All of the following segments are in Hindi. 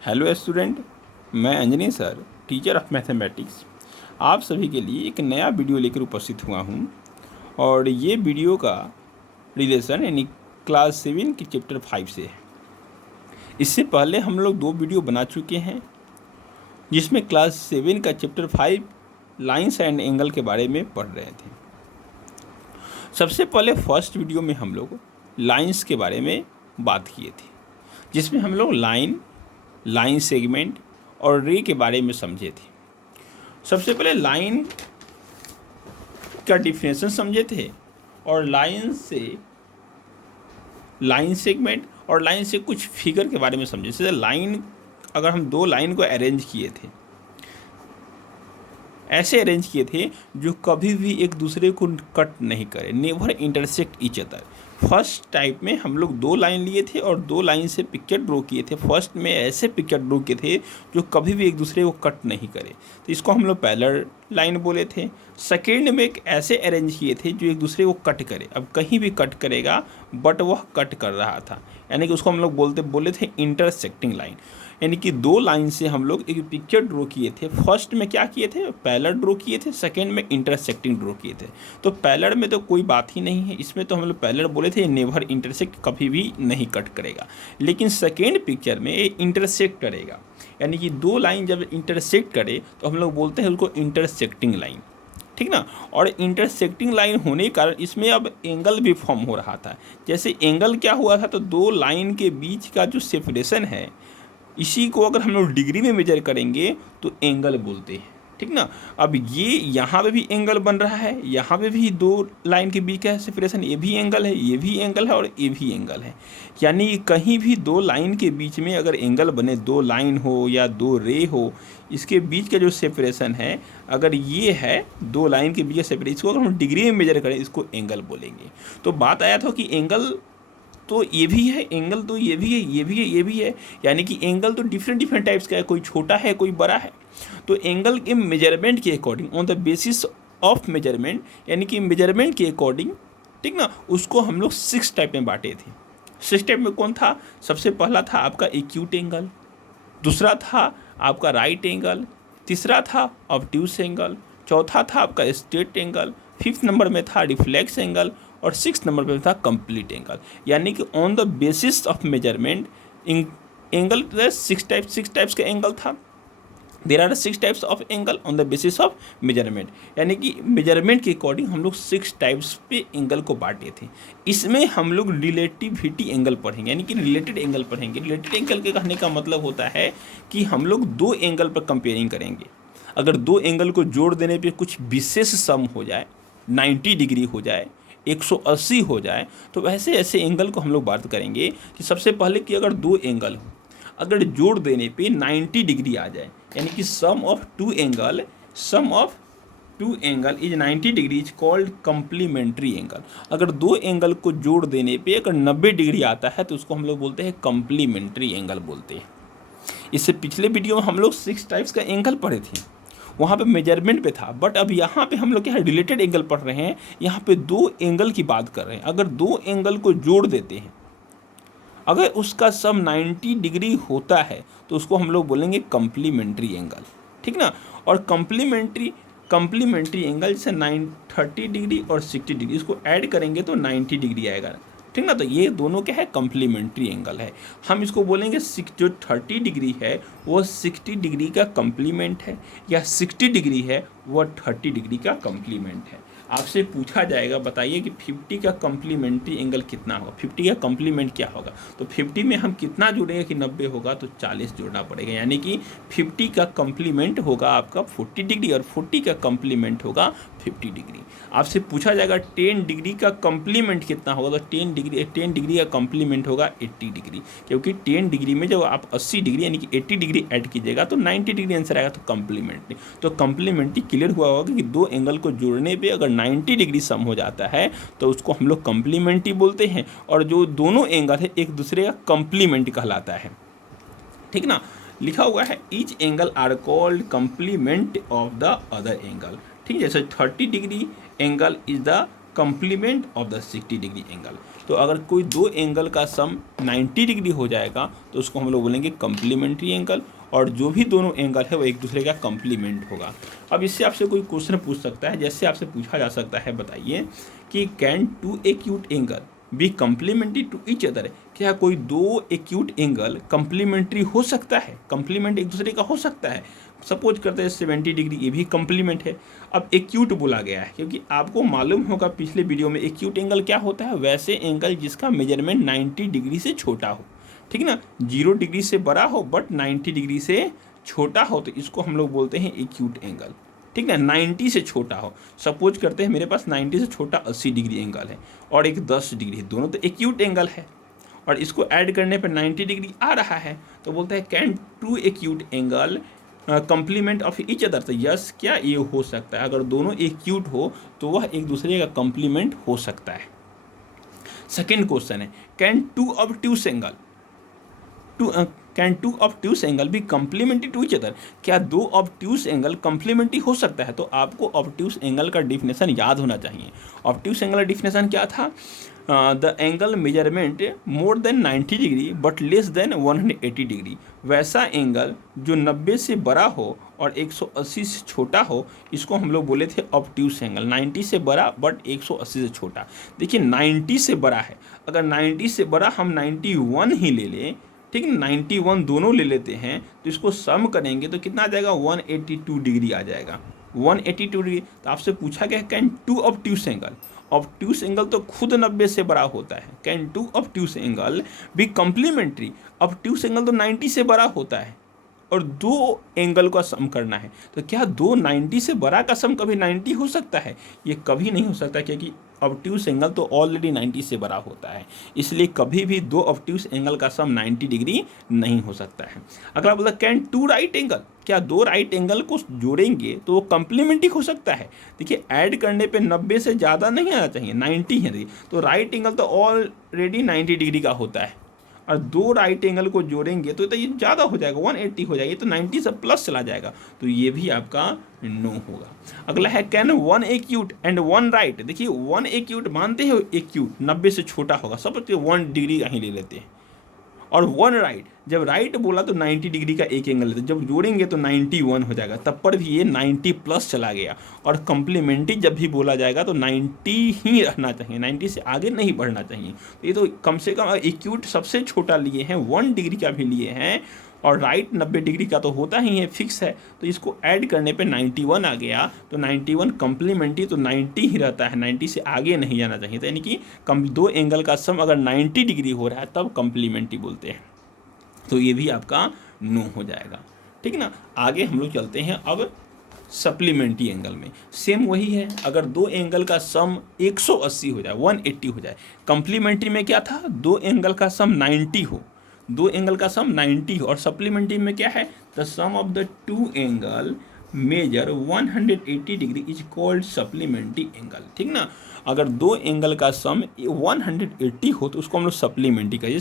हेलो स्टूडेंट, मैं Anjani sir, teacher of mathematics, आप सभी के लिए एक नया वीडियो लेकर उपस्थित हुआ हूँ। और ये वीडियो का रिलेशन यानी क्लास 7 के चैप्टर 5 से है। इससे पहले हम लोग 2 वीडियो बना चुके हैं, जिसमें क्लास 7 का चैप्टर 5 लाइन्स एंड एंगल के बारे में पढ़ रहे थे। सबसे पहले फर्स्ट वीडियो में हम लोग लाइन्स के बारे में बात किए थे, जिसमें हम लोग लाइन सेगमेंट और रे के बारे में समझे थे। सबसे पहले लाइन का डिफिनेशन समझे थे और लाइन सेगमेंट और लाइन से कुछ फिगर के बारे में समझे। जैसे लाइन, अगर हम 2 लाइन को अरेंज किए थे, ऐसे अरेंज किए थे जो कभी भी एक दूसरे को कट नहीं करे, never intersect each other. First type में हम लोग 2 लाइन लिए थे और 2 लाइन से पिक्चर ड्रॉ किए थे। फर्स्ट में ऐसे पिक्चर ड्रॉ किए थे जो कभी भी एक दूसरे को कट नहीं करे, तो इसको हम लोग पैरेलल लाइन बोले थे। सेकेंड में एक ऐसे अरेंज किए थे जो एक दूसरे को कट करे, अब कहीं भी कट करेगा बट वह कट कर रहा था, यानी कि उसको हम लोग बोले थे इंटरसेक्टिंग लाइन। यानी कि 2 लाइन से हम लोग एक पिक्चर ड्रॉ किए थे। फर्स्ट में क्या किए थे, पैरेलल ड्रॉ किए थे, सेकंड में इंटरसेक्टिंग ड्रॉ किए थे। तो पैरेलल में तो कोई बात ही नहीं है, इसमें तो हम लोग पैरेलल बोले थे नेवर इंटरसेक्ट, कभी भी नहीं कट करेगा। लेकिन सेकेंड पिक्चर में ये इंटरसेक्ट करेगा, यानी कि 2 लाइन जब इंटरसेक्ट करे तो हम लोग बोलते हैं उसको इंटरसेक्टिंग लाइन, ठीक ना। और इंटरसेक्टिंग लाइन होने के कारण इसमें अब एंगल भी फॉर्म हो रहा था। जैसे एंगल क्या हुआ था, तो 2 लाइन के बीच का जो सेपरेशन है, इसी को अगर हम लोग डिग्री में मेजर करेंगे तो एंगल बोलते हैं, ठीक ना। अब ये यहाँ पे भी एंगल बन रहा है, यहाँ पे भी 2 लाइन के बीच का सेपरेशन, ये भी एंगल है, ये भी एंगल है और ये भी एंगल है। यानी कहीं भी 2 लाइन के बीच में अगर एंगल बने, 2 लाइन हो या 2 रे हो, इसके बीच का जो सेपरेशन है, अगर ये है 2 लाइन के बीच का सेपरेशन, इसको अगर हम डिग्री में मेजर करें इसको एंगल बोलेंगे। तो बात आया था कि एंगल तो ये भी है, एंगल तो ये भी है, ये भी है, ये भी है, यानी कि एंगल तो डिफरेंट टाइप्स का है, कोई छोटा है कोई बड़ा है। तो एंगल के मेजरमेंट के according, on the basis of measurement, यानी कि मेजरमेंट के अकॉर्डिंग, ठीक ना, उसको हम लोग 6 टाइप में बांटे थे। 6 टाइप में कौन था, सबसे पहला था आपका एक्यूट एंगल, दूसरा था आपका राइट एंगल, तीसरा था ऑब्ट्यूस एंगल, चौथा था आपका स्ट्रेट एंगल, 5th नंबर में था रिफ्लेक्स एंगल और 6th नंबर पे था कंप्लीट एंगल। यानी कि on the basis of measurement angle 6 types का एंगल था। There are 6 types of angle on the basis of measurement, यानी कि मेजरमेंट के अकॉर्डिंग हम लोग 6 टाइप्स पे एंगल को बांटे थे। इसमें हम लोग रिलेटिविटी एंगल पढ़ेंगे, यानी कि रिलेटेड एंगल पढ़ेंगे। रिलेटेड एंगल के कहने का मतलब होता है कि हम लोग 2 एंगल पर कंपेयरिंग करेंगे। अगर 2 एंगल को जोड़ देने पे कुछ विशेष सम हो जाए, 90 डिग्री हो जाए, 180 हो जाए, तो वैसे ऐसे एंगल को हम लोग बात करेंगे कि सबसे पहले कि अगर 2 एंगल हो, अगर जोड़ देने पे 90 डिग्री आ जाए, यानी कि sum of two angle is 90 degree is called complementary angle. अगर 2 एंगल को जोड़ देने पे अगर 90 डिग्री आता है तो उसको हम लोग बोलते हैं कम्प्लीमेंट्री एंगल बोलते हैं। इससे पिछले वीडियो में हम लोग 6 टाइप्स का एंगल पढ़े थे, वहाँ पे मेजरमेंट पे था, बट अब यहाँ पे हम लोग क्या है, रिलेटेड एंगल पढ़ रहे हैं। यहाँ पे 2 एंगल की बात कर रहे हैं। अगर 2 एंगल को जोड़ देते हैं, अगर उसका सम 90 डिग्री होता है तो उसको हम लोग बोलेंगे कम्प्लीमेंट्री एंगल, ठीक ना। और कम्प्लीमेंट्री एंगल जैसे 30 डिग्री और 60 डिग्री, इसको ऐड करेंगे तो 90 डिग्री आएगा, ठीक ना। तो ये दोनों क्या है, कम्प्लीमेंट्री एंगल है। हम इसको बोलेंगे जो 30 डिग्री है वो 60 डिग्री का कम्प्लीमेंट है, या 60 डिग्री है वो 30 डिग्री का कम्प्लीमेंट है। आपसे पूछा जाएगा बताइए कि 50 का कम्प्लीमेंट्री एंगल कितना होगा, 50 का कम्प्लीमेंट क्या होगा। तो 50 में हम कितना जोड़ेंगे कि 90 होगा, तो 40 जोड़ना पड़ेगा, यानी कि 50 का कम्प्लीमेंट होगा आपका 40 डिग्री और 40 का कम्प्लीमेंट होगा 50 डिग्री। आपसे पूछा जाएगा 10 डिग्री का कम्प्लीमेंट कितना होगा, तो 10 डिग्री का कम्प्लीमेंट होगा 80 डिग्री, क्योंकि 10 डिग्री में जब आप 80 डिग्री यानी कि 80 डिग्री ऐड कीजिएगा तो 90 डिग्री आंसर आएगा, तो कम्प्लीमेंट्री। तो कम्प्लीमेंट्री क्लियर हुआ होगा कि 2 एंगल को जोड़ने पे अगर 90 डिग्री सम हो जाता है तो उसको हम लोग कम्प्लीमेंट्री बोलते हैं, और जो दोनों एंगल है एक दूसरे का कम्प्लीमेंट कहलाता है, ठीक ना। लिखा हुआ है each angle are called complement of the other angle, ठीक है। जैसे 30 degree angle is the complement of the 60 degree angle. तो अगर कोई दो एंगल का सम 90 डिग्री हो जाएगा तो उसको हम लोग बोलेंगे कंप्लीमेंट्री एंगल, और जो भी दोनों एंगल है वो एक दूसरे का कंप्लीमेंट होगा। अब इससे आपसे कोई क्वेश्चन पूछ सकता है, जैसे आपसे पूछा जा सकता है, बताइए कि can two acute angle be complementary to each other. क्या कोई दो एक्यूट एंगल कंप्लीमेंट्री हो सकता है, कंप्लीमेंट एक दूसरे का हो सकता है। सपोज करते हैं 70 डिग्री, ये भी कंप्लीमेंट है। अब एक्यूट बोला गया है क्योंकि आपको मालूम होगा पिछले वीडियो में एक्यूट एंगल क्या होता है, वैसे एंगल जिसका मेजरमेंट 90 डिग्री से छोटा हो, ठीक ना, 0 डिग्री से बड़ा हो बट 90 डिग्री से छोटा हो, तो इसको हम लोग बोलते हैं एक्यूट एंगल, ठीक है, 90 से छोटा हो। सपोज करते हैं मेरे पास 90 से छोटा 80 डिग्री एंगल है और एक 10 डिग्री है, दोनों तो एक्यूट एंगल है, और इसको ऐड करने पर 90 डिग्री आ रहा है, तो बोलते हैं can two acute angle complement of each other. तो यस, क्या ये हो सकता है, अगर दोनों एक्यूट हो तो वह एक दूसरे का कंप्लीमेंट हो सकता है। सेकेंड क्वेश्चन है can two obtuse angle can two obtuse angle भी कंप्लीमेंट्री टू ईच अदर। क्या दो ऑब्ट्यूस एंगल कंप्लीमेंट्री हो सकता है। तो आपको ऑब्ट्यूस एंगल का डिफिनेशन याद होना चाहिए। ऑब्ट्यूस एंगल का डिफिनेशन क्या था, the angle measurement more than 90 degree but less than 180 degree. वैसा एंगल जो 90 से बड़ा हो और 180 से छोटा हो, इसको हम लोग बोले थे ऑब्ट्यूस एंगल। 90 से बड़ा बट 180 से छोटा। देखिए 90 से बड़ा है, अगर 90 से बड़ा हम 91 ही ले लें, ठीक है, 91 दोनों ले लेते हैं तो इसको सम करेंगे तो कितना आ जाएगा, 182 डिग्री आ जाएगा, 182 डिग्री। तो आपसे पूछा गया can two obtuse angle. Obtuse angle तो खुद 90 से बड़ा होता है। कैन टू ऑब्ट्यूस एंगल भी कंप्लीमेंट्री। ऑब्ट्यूस एंगल तो 90 से बड़ा होता है और दो एंगल का सम करना है, तो क्या दो 90 से बड़ा का सम कभी 90 हो सकता है। ये कभी नहीं हो सकता क्योंकि ऑब्ट्यूस एंगल तो ऑलरेडी 90 से बड़ा होता है, इसलिए कभी भी दो ऑब्ट्यूस एंगल का सम 90 डिग्री नहीं हो सकता है। अगला बोला कैन टू राइट एंगल। क्या दो राइट एंगल को जोड़ेंगे तो वो कंप्लीमेंट्री हो सकता है। देखिए ऐड करने पे 90 से ज़्यादा नहीं आना चाहिए, 90 है। देखिए तो राइट एंगल तो ऑलरेडी 90 डिग्री का होता है, और दो राइट एंगल को जोड़ेंगे तो ये ज़्यादा हो जाएगा, 180 हो जाएगा, तो 90 से प्लस चला जाएगा, तो ये भी आपका नो होगा। अगला है can one acute and one right. देखिए वन एक्यूट मानते हो, एक्यूट 90 से छोटा होगा, सब 1 डिग्री का ही ले लेते हैं, और वन राइट, जब राइट बोला तो 90 डिग्री का एक एंगल लेते, जब जोड़ेंगे तो 91 हो जाएगा, तब पर भी ये 90 प्लस चला गया। और कंप्लीमेंट्री जब भी बोला जाएगा तो 90 ही रहना चाहिए, 90 से आगे नहीं बढ़ना चाहिए। तो ये तो कम से कम एक्यूट सबसे छोटा लिए हैं, 1 डिग्री का भी लिए हैं, और राइट 90 डिग्री का तो होता ही है, फिक्स है। तो इसको ऐड करने पे 91 आ गया, तो 91 कंप्लीमेंट्री तो 90 ही रहता है, 90 से आगे नहीं जाना चाहिए। तो यानी कि दो एंगल का सम अगर 90 डिग्री हो रहा है तब कंप्लीमेंट्री बोलते हैं, तो ये भी आपका नो हो जाएगा, ठीक ना। आगे हम लोग चलते हैं अब सप्लीमेंट्री एंगल में। सेम वही है, अगर दो एंगल का सम 180 हो जाए, 180 हो जाए। कंप्लीमेंट्री में क्या था, दो एंगल का सम 90 हो, दो एंगल का सम 90 हो, और सप्लीमेंट्री में क्या है, the sum of the two angle measure 180 degree is called supplementary angle, ठीक ना। अगर दो एंगल का सम 180 हो तो उसको हम लोग सप्लीमेंट्री कहिए।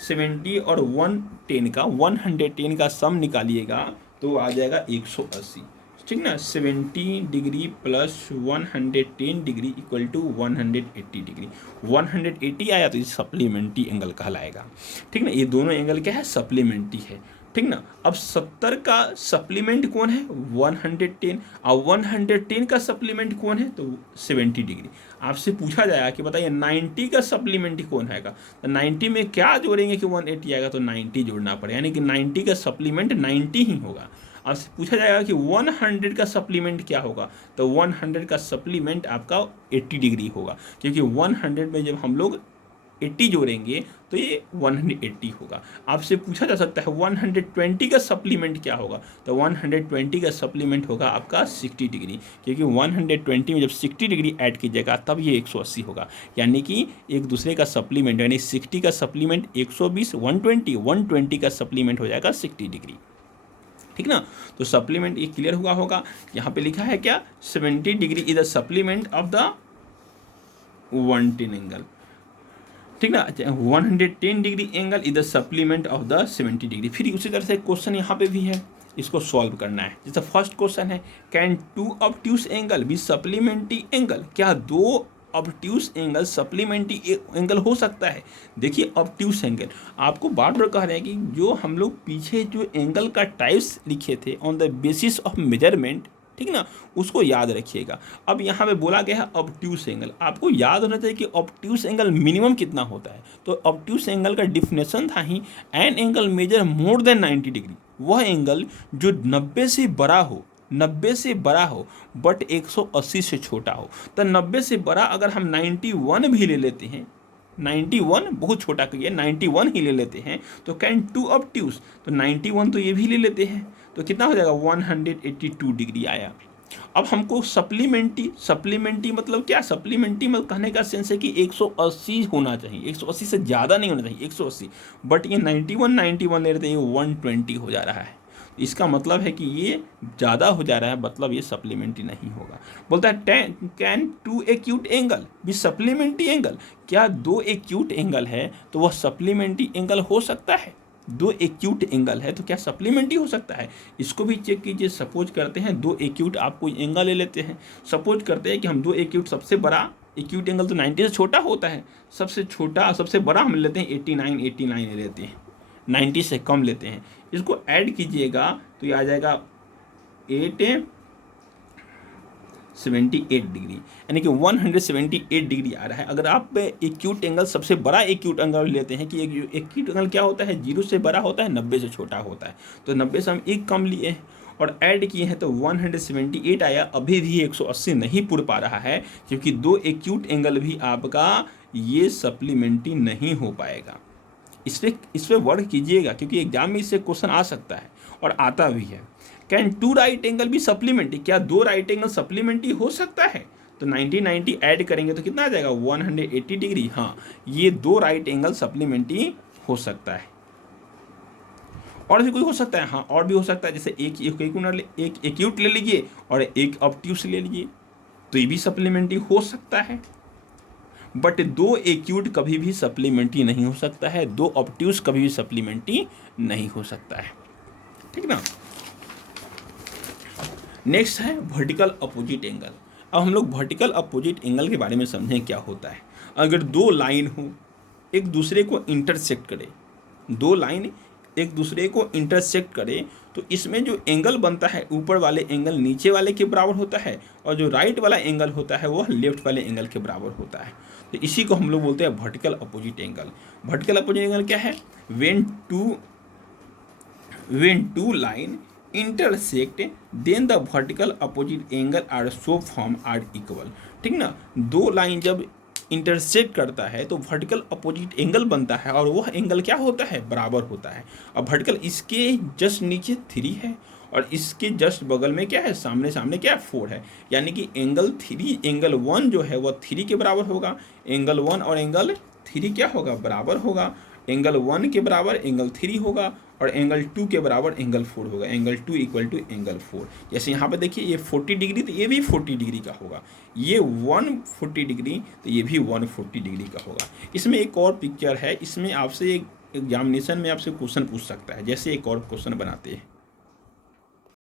70 और 110 का सम निकालिएगा तो आ जाएगा 180, ठीक ना। 70 degree plus 110 degree equal to 180 degree. 180 आया तो ये सप्लीमेंट्री एंगल कहलाएगा, ठीक ना। ये दोनों एंगल क्या है, सप्लीमेंट्री है, ठीक ना। अब 70 का सप्लीमेंट कौन है, 110, और 110 का सप्लीमेंट कौन है, तो 70 डिग्री। आपसे पूछा जाएगा कि बताइए 90 का सप्लीमेंट कौन है, तो 90 में क्या जोड़ेंगे कि 180 आएगा, तो 90 जोड़ना पड़ेगा, यानी कि 90 का सप्लीमेंट 90 ही होगा। आपसे पूछा जाएगा कि 100 का सप्लीमेंट क्या होगा, तो 100 का सप्लीमेंट आपका 80 डिग्री होगा, क्योंकि 100 में जब हम लोग 80 जोड़ेंगे तो ये 180 होगा। आपसे पूछा जा सकता है 120 का सप्लीमेंट क्या होगा, तो 120 का सप्लीमेंट होगा आपका 60 डिग्री, क्योंकि 120 में जब 60 डिग्री ऐड कीजिएगा तब ये 180 होगा, यानी कि एक दूसरे का सप्लीमेंट, यानी 60 का सप्लीमेंट 120, 120 का सप्लीमेंट हो जाएगा 60 डिग्री, ठीक ना। तो सप्लीमेंट ये क्लियर हुआ होगा। यहाँ पे लिखा है क्या, 70 degree is the supplement of the 110 angle, ठीक ना। 110 degree angle is the supplement of the 70 degree. फिर उसी तरह से क्वेश्चन यहाँ पे भी है, इसको सॉल्व करना है। जैसे फर्स्ट क्वेश्चन है, can two obtuse angle be supplementary angle, क्या दो ऑब्ट्यूस एंगल सप्लीमेंट्री एंगल हो सकता है। देखिए ऑब्ट्यूस एंगल आपको बार बार कह रहे हैं कि जो हम लोग पीछे जो एंगल का टाइप्स लिखे थे on the basis of measurement, ठीक ना, उसको याद रखिएगा। अब यहाँ पे बोला गया है ऑब्ट्यूस एंगल, आपको याद होना चाहिए कि ऑब्ट्यूस एंगल मिनिमम कितना होता है। तो ऑब्ट्यूस एंगल का डिफिनेशन था ही an angle measure more than 90 degree, वह एंगल जो 90 से बड़ा हो, 90 से बड़ा हो बट 180 से छोटा हो। तो 90 से बड़ा अगर हम 91 भी ले लेते हैं, 91 बहुत छोटा करिए, 91 ही ले लेते हैं, तो कैन टू ऑब्ट्यूस, तो 91 तो ये भी ले लेते हैं, तो कितना हो जाएगा 182 डिग्री आया। अब हमको सप्लीमेंट्री मतलब क्या, सप्लीमेंट्री मतलब कहने का सेंस है कि 180 होना चाहिए, 180 से ज़्यादा नहीं होना चाहिए, 180, बट ये 91 ले रहे थे, ये 120 हो जा रहा है। इसका मतलब है कि ये ज़्यादा हो जा रहा है, मतलब ये सप्लीमेंट्री नहीं होगा। बोलता है कैन टू एक्यूट एंगल भी सप्लीमेंट्री एंगल, क्या दो एक्यूट एंगल है तो वह सप्लीमेंट्री एंगल हो सकता है। दो एक्यूट एंगल है तो क्या सप्लीमेंट्री हो सकता है। इसको भी चेक कीजिए। सपोज करते हैं दो एक्यूट, आप कोई एंगल ले लेते हैं, सपोज करते हैं कि हम दो एक्यूट, सबसे बड़ा एक्यूट एंगल तो 90 से छोटा होता है, सबसे छोटा सबसे बड़ा हम लेते हैं 89 ले लेते हैं, 90 से कम लेते हैं। इसको ऐड कीजिएगा तो ये आ जाएगा 878 डिग्री, यानी कि 178 डिग्री आ रहा है। अगर आप एक्यूट एंगल सबसे बड़ा एक्यूट एंगल लेते हैं कि एक्यूट एंगल क्या होता है, 0 से बड़ा होता है, 90 से छोटा होता है, तो 90 से हम एक कम लिए हैं और ऐड किए हैं तो 178 आया। अभी भी 180 नहीं पूर पा रहा है क्योंकि दो एक्यूट एंगल भी आपका ये सप्लीमेंट्री नहीं हो पाएगा। इस पर वर्क कीजिएगा क्योंकि एग्जाम में इससे क्वेश्चन आ सकता है और आता भी है। कैन टू राइट एंगल भी सप्लीमेंट्री, क्या दो राइट एंगल सप्लीमेंट्री हो सकता है। तो 90 ऐड करेंगे तो कितना आ जाएगा 180 डिग्री। हाँ, ये दो राइट एंगल सप्लीमेंट्री हो सकता है। और भी कोई हो सकता है, हाँ और भी हो सकता है, जैसे एक एक्यूट ले लीजिए और एक ऑब्ट्यूस ले लीजिए, तो ये भी सप्लीमेंट्री हो सकता है। बट दो एक्यूट कभी भी सप्लीमेंट्री नहीं हो सकता है, दो ऑब्ट्यूस कभी भी सप्लीमेंट्री नहीं हो सकता है, ठीक ना। नेक्स्ट है वर्टिकल अपोजिट एंगल। अब हम लोग वर्टिकल अपोजिट एंगल के बारे में समझें क्या होता है। अगर दो लाइन हो एक दूसरे को इंटरसेक्ट करे, दो लाइन एक दूसरे को इंटरसेक्ट करे तो इसमें जो एंगल बनता है ऊपर वाले एंगल नीचे वाले के बराबर होता है और जो राइट वाला एंगल होता है वह लेफ्ट वाले एंगल के बराबर होता है। तो इसी को हम लोग बोलते हैं vertical opposite angle. Vertical opposite angle क्या है, when two line intersect then the vertical opposite angle are so form are equal, ठीक ना। दो लाइन जब इंटरसेक्ट करता है तो वर्टिकल अपोजिट एंगल बनता है और वह एंगल क्या होता है, बराबर होता है। अब वर्टिकल इसके जस्ट नीचे 3 है और इसके जस्ट बगल में क्या है, सामने सामने क्या है 4 है, यानी कि एंगल 1 जो है वह 3 के बराबर होगा। एंगल 1 और एंगल 3 क्या होगा, बराबर होगा। एंगल 1 के बराबर एंगल 3 होगा और एंगल 2 के बराबर एंगल 4 होगा। Angle 2 equal to angle 4। जैसे यहाँ पे देखिए ये 40 डिग्री तो ये भी 40 डिग्री का होगा, ये 140 डिग्री तो ये भी 140 डिग्री का होगा। इसमें एक और पिक्चर है, इसमें आपसे एक एग्जामिनेशन में आपसे क्वेश्चन पूछ सकता है। जैसे एक और क्वेश्चन बनाते हैं,